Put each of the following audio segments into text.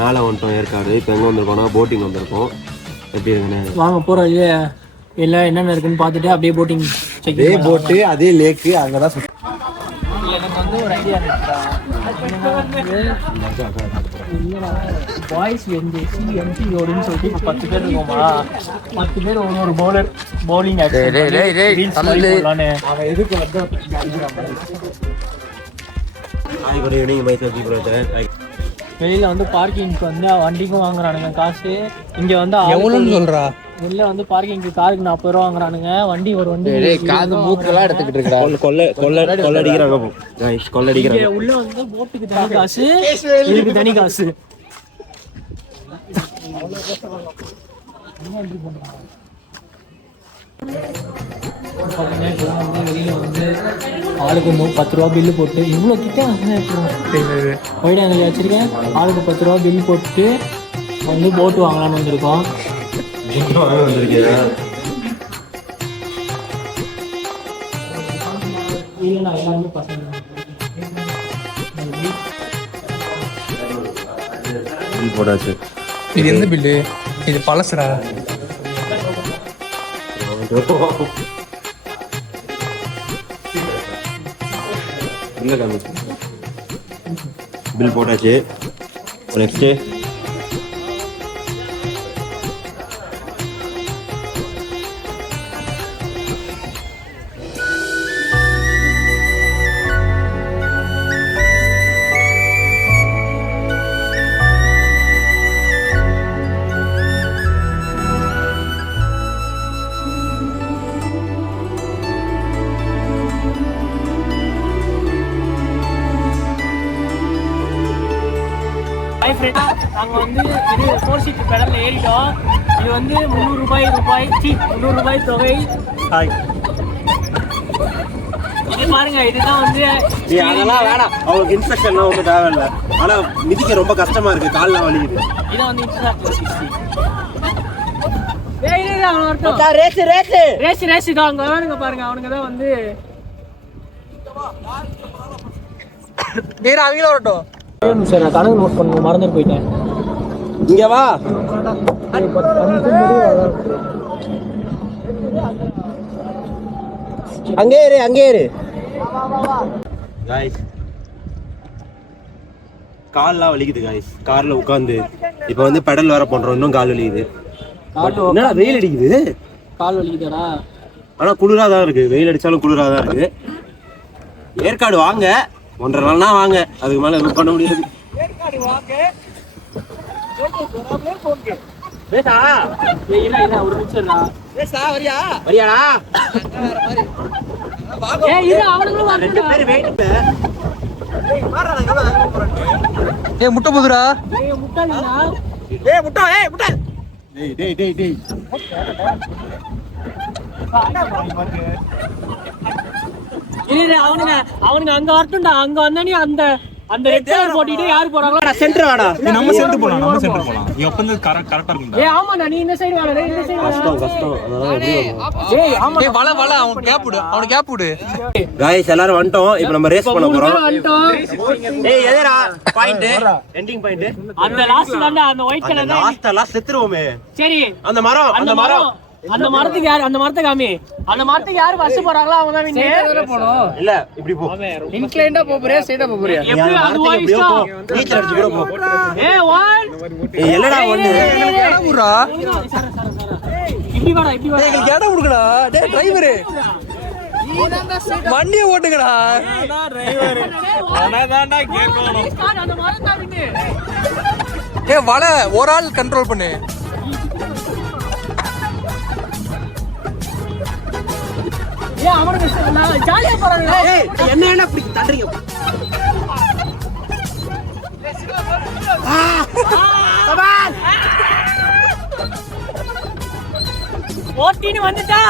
மேலே வந்துட்டோம் ஏற்காடு. இப்போ எங்கே வந்திருக்கோம்னா போட்டிங் வந்திருக்கோம். எப்படி இருக்குண்ணே? வாங்க போகிறோம். இல்லையே எல்லாம் என்னென்ன இருக்குன்னு பார்த்துட்டு அப்படியே போட்டிங் அதே போட்டு அதே லேக்கு அங்கே தான் எனக்கு வந்து ஒரு ஐடியா இருக்குடா. பாய்ஸ் எம்சி ரோடுன்னு சொல்லிட்டு இப்போ 10 பேர் இருக்கோமா, 10 பேர் ஒரு பவுலர் பவுலிங் வெளியில வந்து பார்க்கிங்க்கு வந்து வண்டிக்கும் வாங்குறானுங்க காசு. இங்க வந்து எவ்வளோன்னு சொல்றா? வெளில வந்து பார்க்கிங்க்கு காருக்கு 40 ரூபா வாங்குறானுங்க. வண்டி ஒரு வண்டி காது மூக்கெல்லாம் எடுத்துக்கிட்டு இருக்கா. கொள்ளடிக்கிறாங்க. உள்ள வந்து போட்டுக்கு தனி காசு, இதுக்கு தனி காசு. வெளியில வந்து ஆளுக்கு 10 ரூபா பில்லு போட்டு இவ்வளோ கிட்ட ஒயிடாங்க வச்சிருக்கேன். ஆளுக்கு 10 ரூபா பில் போட்டு வந்து போட்டு வாங்கலான்னு வந்திருக்கோம். இல்லைண்ணா எல்லாருமே பசங்க. போடாச்சு. இது எந்த பில்லு? இது பழசுடா. பில் போட்டாச்சு. நெக்ஸ்ட் நாங்கள் வந்து இது 4 சீட் பெடலில் ஏறிட்டோம். இது வந்து 300 ரூபாய் தொகை. இது பாருங்க, இதுதான் வந்து அதெல்லாம் வேணாம். அவங்களுக்கு இன்ஸ்ட்ரக்ஷன்லாம் ஒன்றும் தேவையில்லை. ஆனால் மிதிக்க ரொம்ப கஷ்டமா இருக்கு, கால்லாம் வலிக்குது. இதான் வந்து இன்ஸ்ட்ரக்ஷன். ரேஸ் தான் அங்கே வேணுங்க பாருங்க. அவனுங்க தான் வந்து அவங்களும் வரட்டும். சார் நான் கணக்கு நோட் பண்ண மறந்துட்டு போயிட்டேன். இங்க வா. அங்கே இரு. காய்ஸ் கால்லாம் வலிக்குது காய்ஸ். கார்ல உட்காந்து இப்போ வந்து பெடல் வேற பண்றோம். இன்னும் கால் வலிக்குது. என்னடா வெயில் அடிக்குது? கால் வலிக்குதாடா. ஆனா குளிரா தான் இருக்கு. வெயில் அடிச்சாலும் குளிரா தான் இருக்கு. ஏற்காடு வாங்க, 1.5 நாள்னா வாங்க. அதுக்கு மேல எதுவும் பண்ண முடியாது. முட்டை புதுரா. அவனுங்க அங்க வரட்டும்டா. அங்க வந்தானே அந்த ரெட் கலர் போட்டுட்டு யாரு போறாங்களோ சென்டர் வாடா. நம்ம சென்டர் போலாம். எப்ப வந்து கரெக்ட்டா இருக்கும். ஆமாடா, நீ இந்த சைடு வாடா. இந்த சைடு கஷ்டம். அதனால எப்படி ஆமா வல அவன் கேப் விடு. गाइस எல்லாரும் வந்துட்டோம். இப்போ நம்ம ரேஸ் பண்ண போறோம். எதடா பாயிண்ட்? Ending point. அந்த லாஸ்ட் தான்டா, அந்த ஒயிட் கலர் தான். லாஸ்ட் செத்துருவோமே. சரி, அந்த மரம் அந்த மரத்துக்கு யார்? அந்த மரத்தை காமி. அந்த மரத்துக்கு யாரு ஃபர்ஸ்ட் போறாங்களோ அவங்க தான் வின்னர். போணும். இல்ல இப்படி போ. இன்க்ளைண்டா போறியா ஸ்ட்ரைட்டா போறியா? எப்படி அது வாய்ஸா? நீச்சல் அடிச்சு கூட போ. 1 என்னடா ஒண்ணு? புரா. இப்படி வாடா. டேய் கேட குடுங்கடா. டேய் டிரைவர். வண்டியை ஓட்டுங்கடா. நான் டிரைவர். அனதான்டா கேட்கணும். அந்த மரம் தான் வின்னர். ஏய் வல ஒரு ஆள் கண்ட்ரோல் பண்ணு. அவனுக்கு ஜாலியா போறாங்க. என்ன இப்படி தண்டறீங்க? ஓட்டின்னு வந்துட்டா.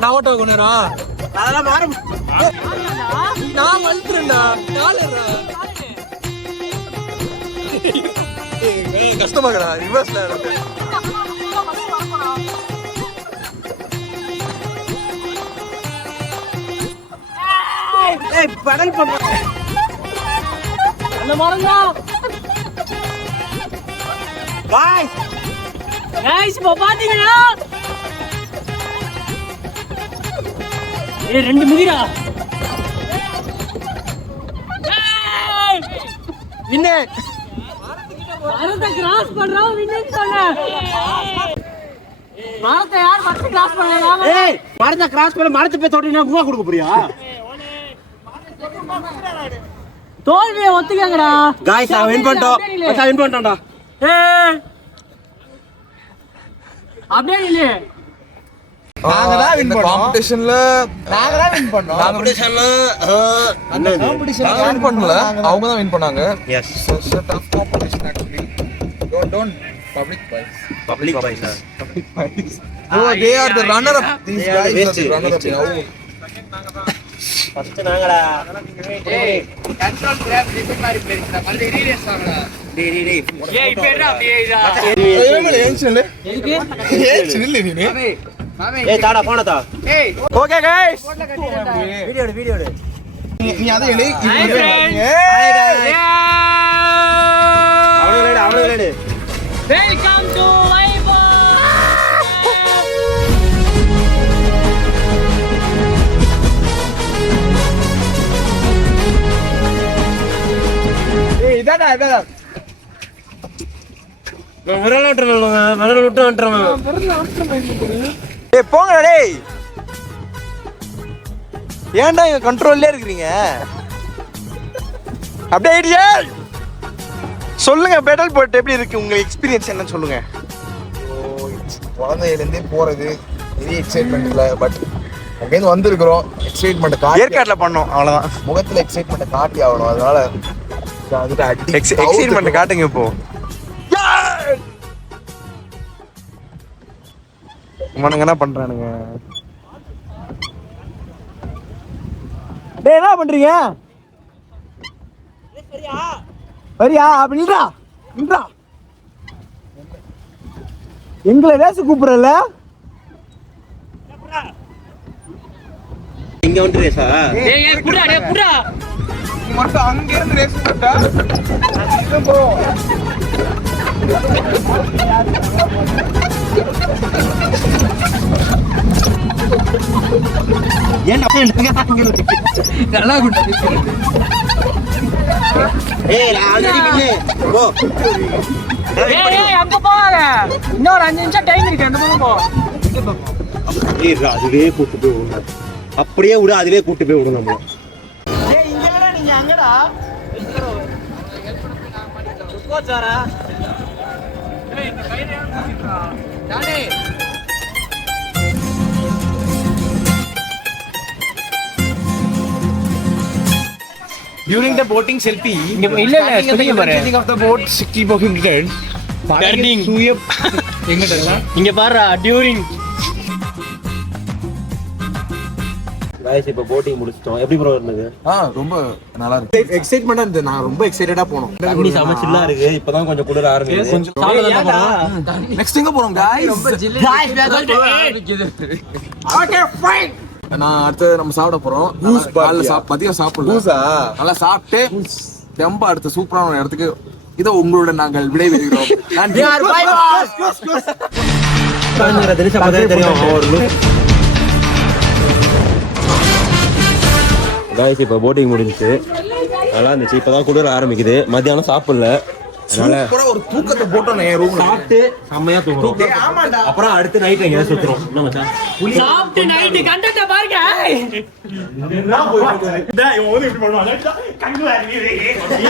நான் ஓட்ட கொண்டா. அதெல்லாம் மாறும். நான் வளர்த்துறேன்டா. கஷ்டமாகடா. ரிவர்ஸ்ல பெடல் பண்ற அந்த மரம்னா गाइस இப்போ பாத்தீங்கன்னா ரெண்டு முதிரா வின்னு மரத்தை கிராஸ் பண்றோம் வின்னு சொல்ல மரத்தை யார் ஃபர்ஸ்ட் கிராஸ் பண்ணலாம் ஏய் மரத்தை கிராஸ் பண்ண மரத்தை போய் தொட்டினா பூவா கொடுக்க போறியா தோல்வியை ஒத்துக்கங்கடா गाइस நான் வின் பண்ணிட்டோம்டா ஏய் அப்படியே இல்ல நாங்க தான் வின் பண்ணோம் காம்படிஷன்ல நாங்க தான் வின் பண்ணோம் காம்படிஷன்ல நாங்க வின் பண்ணல அவங்க தான் வின் பண்ணாங்க S such a tough competition actually don't public prize oh they are the runner up these guys are the runner up first நாங்கடா ஏய் கண்ட்ரோல் கிராப் ரிப்பீட் மாதிரி பிளேஸ்டா மல்லி ரீரேஸ் ஆகடா ஏய் இப்போ என்ன அப்படியே ஏய் ஏன்ச்சல எதுக்கு ஏன்ச்சல நீ ஏய் தாடா போன தா ஏய் ஓகே गाइस வீடியோ எடு நீ அத எழுதி ஏய் அவளே ரெடி வெல்கம் டு லைவ் ஏய் இதடா விரல் விட்டு வந்துறோம் ஏய் போங்கடா டேய் ஏன்டா இங்க கண்ட்ரோல்லே இருக்கீங்க அப்படியே ஐடியா சொல்லுங்க பெடல் போட் எப்படி இருக்கு உங்க எக்ஸ்பீரியன்ஸ் என்னன்னு சொல்லுங்க குழந்தையிலேருந்தே போறது பெரிய எக்ஸைட்மெண்ட் இல்லை பட் அங்கேருந்து வந்திருக்கிறோம் எக்ஸைட்மெண்ட் காட்டி ஏற்காட்டில் பண்ணோம் அவ்வளோதான் முகத்தில் எக்ஸைட்மெண்ட் காட்டி ஆகணும் அதனால வந்துட்டு அடி எக்ஸைட்மெண்ட் காட்டுங்க இப்போ உனக்கு என்ன பண்றானுங்க டேய் என்ன பண்றீங்க வரியா அப்ப நின்றா எங்களை ரேஸ் கூப்பிடல இங்க வந்து ரேஸா ஏய் புடா டேய் புடா மட்டும் அங்க இருந்து ரேஸ் போட்டா போ நல்லா குண்டா ஏய் நான் ஆல்ரெடி வின்னு போ ஏய் அங்க போகாத இன்னொரு 5 நிமிஷம் டைம் இருக்கு அந்த பக்கம் போ ஏய் அதுவே கூட்டி போய் விடுங்க அப்படியே விடு அதுவே கூட்டி போய் விடு நம்ம ஏய் இங்க என்னடா நீங்க அங்கடா கோச்சாரா ஏய் இந்த கையில ஏன்டா டாடே During the boating selfie, இல்ல சொல்லுங்க பாரு setting of the boat keep walking turn. Turning. எங்க தரலாம் இங்க பாருடா டியூரிங் गाइस இப்போ போட்டிங் முடிச்சிட்டோம் எப்படி ப்ரோ இருந்தது ரொம்ப நல்லா இருக்கு எக்ஸைட்மெண்டா இருந்தது நான் ரொம்ப எக்ஸைட்டடா போனோம் தண்ணி சமச்சில்லா இருக்கு இப்பதான் கொஞ்சம் குளிர ஆரம்பிக்குது கொஞ்சம் சாப்பிட தான் போறோம் நெக்ஸ்ட் எங்க போறோம் गाइस ஓகே ஃபைன் நான் அடுத்து நம்ம சாப்பிட போறோம் காலைல மதியம் சாப்பிடல நல்லா சாப்பிட்டு தெம்பா அடுத்து சூப்பரான ஒரு இடத்துக்கு இதோ உங்களோட நாங்கள் விடைபெறுகிறோம் நன்றி தெரியும் ஒரு गाइस இப்போ போட்டிங் முடிஞ்சிச்சு நல்லா இருந்துச்சு இப்பதான் குளிர ஆரம்பிக்குது மத்தியானம் சாப்பிடல அதனால சூப்பரா ஒரு தூக்கத்தை போட்டோம் என் ரூம்ல சாப்பிட்டு செம்மையா தூங்குறோம் அப்புறம் அடுத்து நைட் எங்க சுத்துறோம் என்ன மச்சான் சாப்பிட்டு நைட் கண்டட்ட பாருங்க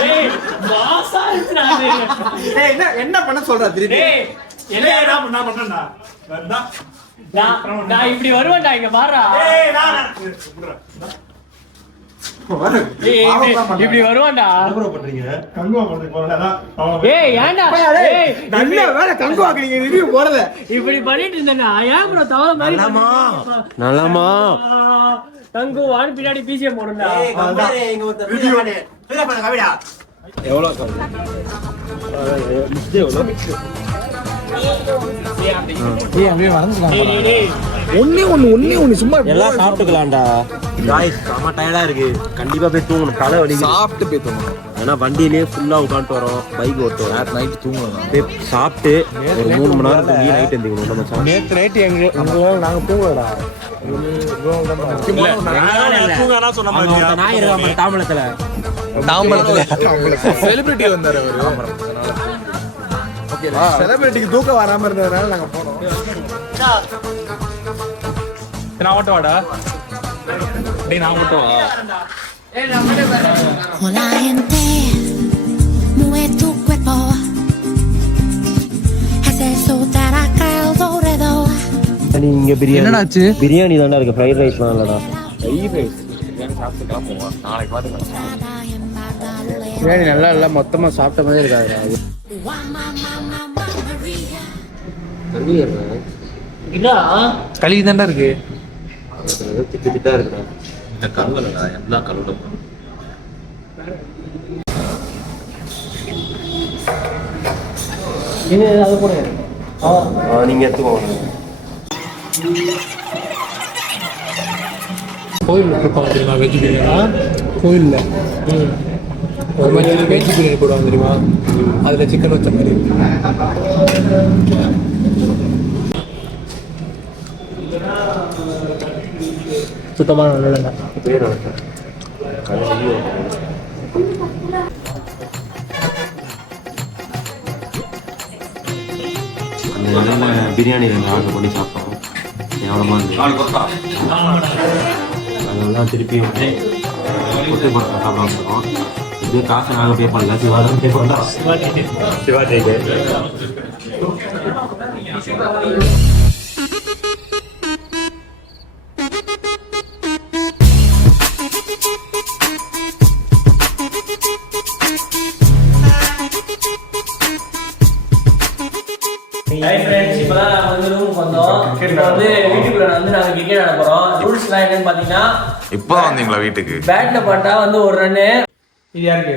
ஏய் மாசா இருக்குடா என்ன பண்ண சொல்ற திருப்பி ஏய் என்ன பண்ணா நான் இப்படி வருவேன்டா இங்க பாருடா இப்படி வருவான்டா ஏய் ஏன்டா ஏய் நல்ல வேலை கங்கு வாக்குறீங்க ரிவ்யூ போறத இப்படி பண்ணிட்டு இருந்தேன்னா ஏன் ப்ரோ தவள மாதிரி நலமா தங்கு வான் பின்னாடி பிசிஎம் போடுடா எவ்வளவு ஒண்ணே ஒண்ணு சும்மா எல்லாம் சாப்பிட்டுக்கலாம்டா. காய்ஸ் செம்ம டயர்டா இருக்கு, கண்டிப்பா போய் தூங்கணும், தலை வலி. சாப்பிட்டு போய் தூங்கணும். ஏன்னா வண்டியிலேயே ஃபுல்லா உட்காந்துட்டு வரோம், பைக் ஓட்டுவோம். நைட் தூங்கணும். போய் சாப்பிட்டு ஒரு 3 மணி நேரம் தூங்கி நைட் எந்திக்கணும். நம்ம சாப்பிட்டு நேற்று நைட்டு நாங்க தூங்கலடா. நாய் இருக்காம தாம்பலத்துல செலிபிரிட்டி வந்தாரு அவரு. ஓகே, செலிபிரிட்டிக்கு தூக்கம் வராம இருந்ததுனால நாங்க போனோம். நான் மட்டும் வாடா. டேய் நான் மட்டும் வா. Hola gente, mueve tu cuerpo, hace soltar acá el alrededor. இங்க பிரியாணி என்னடாச்சு? பிரியாணி தான்டா இருக்கு, ஃப்ரைட் ரைஸ் தான் இல்லடா. சாப்பிட்டுக்கலாம் போவோம், நாளைக்கு பாத்துக்கலாம். பிரியாணி நல்லா இல்ல, மொத்தமா சாப்பிட்ட மாதிரி இருக்காது. களி தான்டா இருக்கு. திட்டா இருக்குடா. இந்த கருவலடா எல்லா கருவலும். இது அது போடுங்க. நீங்க எடுத்துக்கோங்க. கோயிலில் கொடுப்பாங்க தெரியுமா வெஜ் பிரியாணி? கோயிலில் ஒரு மாதிரி வெஜ் பிரியாணி போடுவாங்க தெரியுமா? அதில் சிக்கன் வச்ச மாதிரி. சுத்தமான நல்ல பேர் அந்த இடையில பிரியாணி 2 ஆர்டர் பண்ணி சாப்பிட்டோம். எவ்வளோமா இருந்துச்சு. அதெல்லாம் திருப்பி வந்து கொட்டை படம் சாப்பிட வந்துடும். இது காசை நாங்கள் பே பண்ணல, சிவாதான் பே பண்ணுறோம். சிவாஜிக்கு இப்பதான் வந்து ரூமுக்கு வந்தோம். இப்போ வந்து வீட்டுக்குள்ள வந்து நாங்க கிரிக்கெட் ஆட போறோம். ரூல்ஸ்லாம் என்னன்னு பாத்தீங்கன்னா, இப்பதான் வந்தீங்களா வீட்டுக்கு? பேட்ல பட்டா வந்து ஒரு ரன்னு. இது யாருக்கு?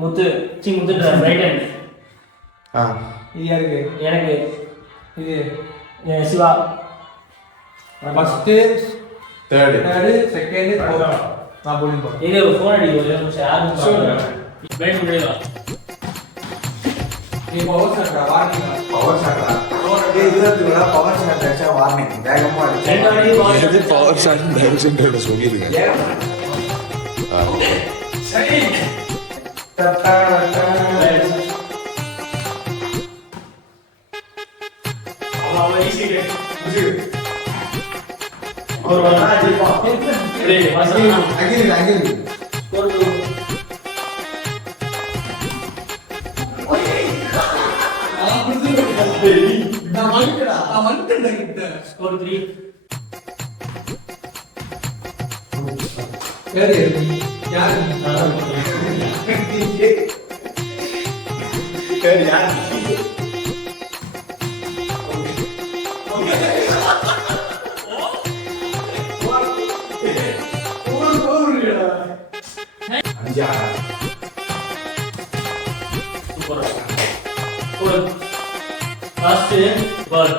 Muthu right hand. இது யாருக்கு? எனக்கு. இது Siva. First third second fourth நான் போலிங் போறேன். இது ஃபோன் அடி ஒரு நிமிஷம் யாரும் பேட் முடியல. நீ power shot warning. Power shot டேய் இதுல பவர் ஷாட் அடிச்சா வார்னிங் வேகமா அடிச்சு. இது பவர் ஷாட் டைரக்ஷன் சொல்லிருங்க. சரி தட்டா அவ்வளவு ஈஸி இது ஒரு வாட்டி பா. டேய் அகில் ஒரு நான் வந்துட்டேன் ஸ்கோர் 3. யாரு யாரு லாஸ்ட் பால்.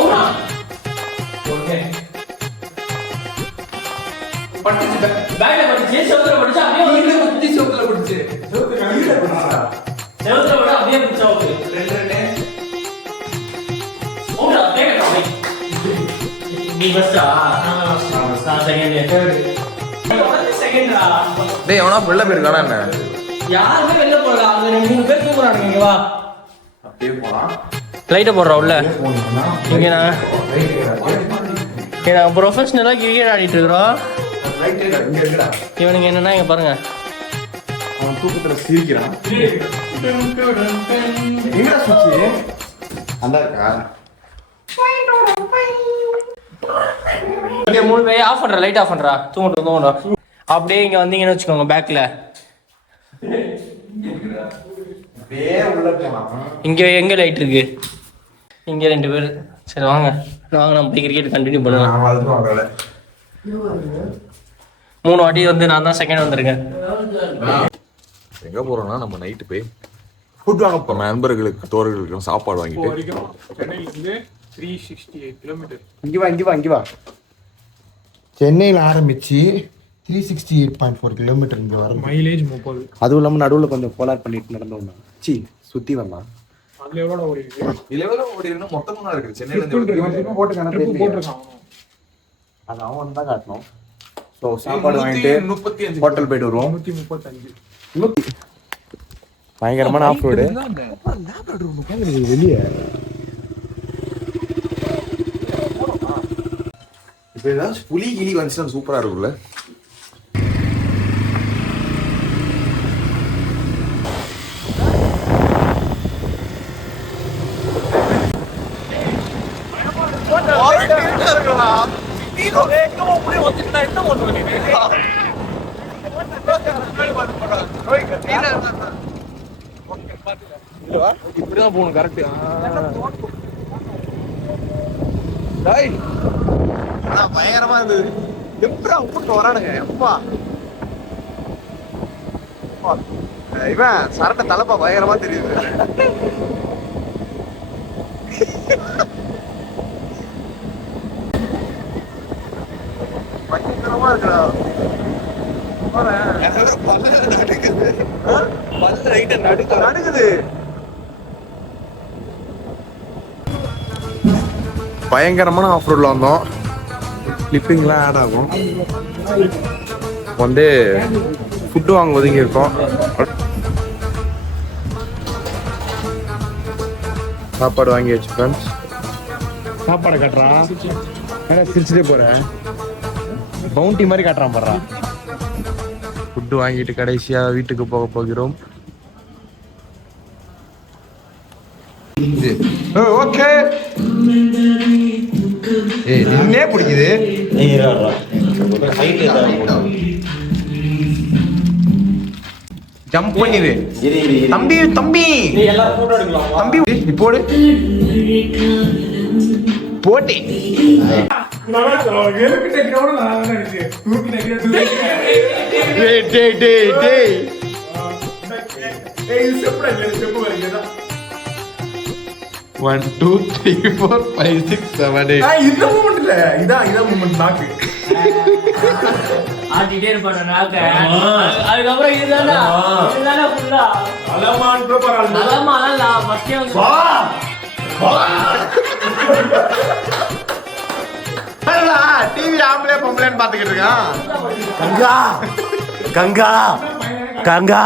ஓமா ஓகே பட்டுச்சு பேட்ல பட்டுச்சு செவுத்துல பட்டுச்சு அப்படியே வந்து குத்தி செவுத்துல பட்டுச்சு. செவுத்துல கீழ பட்டுச்சா? செவுத்துல விட அப்படியே பட்டுச்சா? ஓகே 2 ஓடா பேக் அப்படி நீ பஸ்ஸா நான் செகண்ட் செகண்டா. டேய் எவனா வெள்ள போயிருக்கானா என்ன? யாருமே வெளில போறல, அங்க 3 பேர் தூங்குறானுங்க. இங்க வா அப்படியே போலாம். லைட்ட போடுறோம் உள்ள. இங்க நான் ப்ரொஃபஷனலா கிரிக்கெட் ஆடிட்டு இருக்கிறோம். இவனுங்க என்னன்னா இங்க பாருங்க, அவன் தூக்கத்துல சிரிக்கிறான். எங்கடா சுச்சி அந்த இருக்கா? இங்க 3 பேர் ஆஃப் பண்ற, லைட் ஆஃப் பண்றா. தூங்கட்டும். அப்படியே இங்க வந்தீங்கன்னு வச்சுக்கோங்க, பேக்ல இங்க எங்க லைட் இருக்கு? இங்க 2 பேர். சரி வாங்க நம்ம போய் கிரிக்கெட் கண்டினியூ பண்ணலாம். 3 வாட்டி வந்து நான் தான் செகண்ட் வந்திருக்கேன். எங்க போறோம்னா நம்ம நைட்டு போய் ஃபுட் வாங்க இப்போ நண்பர்களுக்கு தோழர்களுக்கு சாப்பாடு இப்போ வாங்கிட்டு வரைக்கும் சென்னையிலிருந்து 368 கிலோமீட்டர். இங்க வா சென்னையில் ஆரம்பிச்சு 368.4 கிலோமீட்டர் இங்கே வரும். மைலேஜ் 30. அதுவும் இல்லாமல் நடுவில் கொஞ்சம் கோலார் பண்ணிட்டு நடந்தோம். சுற்றி வரலாம். அதுல எவ்வளோ ஓடிருக்கு? ஓடினா மொத்தமா இருக்கு சென்னையில ட்ரிப்பு போட்டிருக்கான். அது அவன் தான் காட்டணும். ஸோ சாப்பாடு வாங்கிட்டு 135 ஹோட்டல் போயிட்டு வருவோம். 135. பயங்கரமான ஆஃப் ரோடு வெளியே. இப்போ ஏதாச்சும் புலி கிளி வந்துச்சுன்னா சூப்பரா இருக்கும்ல. இப்படிதான் போகணும் கரெக்ட். பயங்கரமா இருந்தது. எப்படா கூட்டு வரானுங்க எப்பா. இவன் சரட்ட தலைப்பா பயங்கரமா தெரியுது. பயங்கரமா இருக்குடா. நடுக்குது. பயங்கரமான ஆஃப் ரோட்ல வந்தோம். கிளிப்பிங்லாம் ஆட் ஆகும். வந்து ஃபுட்டு வாங்க ஒதுங்கி இருக்கோம். சாப்பாடு வாங்கி வச்சு ஃப்ரெண்ட்ஸ். சாப்பாடு காட்டுறான். சிரிச்சுட்டே போறேன். பவுண்டி மாதிரி காட்டுறான் பாடுறான். ஃபுட்டு வாங்கிட்டு கடைசியா வீட்டுக்கு போக போகிறோம். ஓகே. நின்னே பிடிக்குது. ஜம்ப் பண்ணிடு தம்பி. தம்பி தம்பி இப்போடு போட்டி. One, two, three, four, five, six, seven, eight. இந்த மூமெண்ட் இல்ல, இதான் மூமெண்ட் நாக்கு. ஆட்டிட்டே இருப்பானே நாக்க. அதுக்கப்புறம் இதுதானா ஃபுல்லா அலமான் ப்ரோபரல். அலமானல ஃபர்ஸ்டே வந்து ஹலோ டிவி ஆம்பளே பொம்பளைன்னு பாத்துக்கிட்டு இருக்கான். கங்கா கங்கா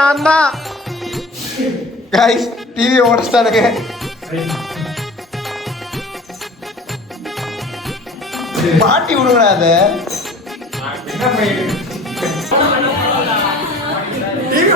நான் தான் கைஸ் டிவி ஓடிச்சிட்டானுங்க. மாட்டி விடுங்க. டிவி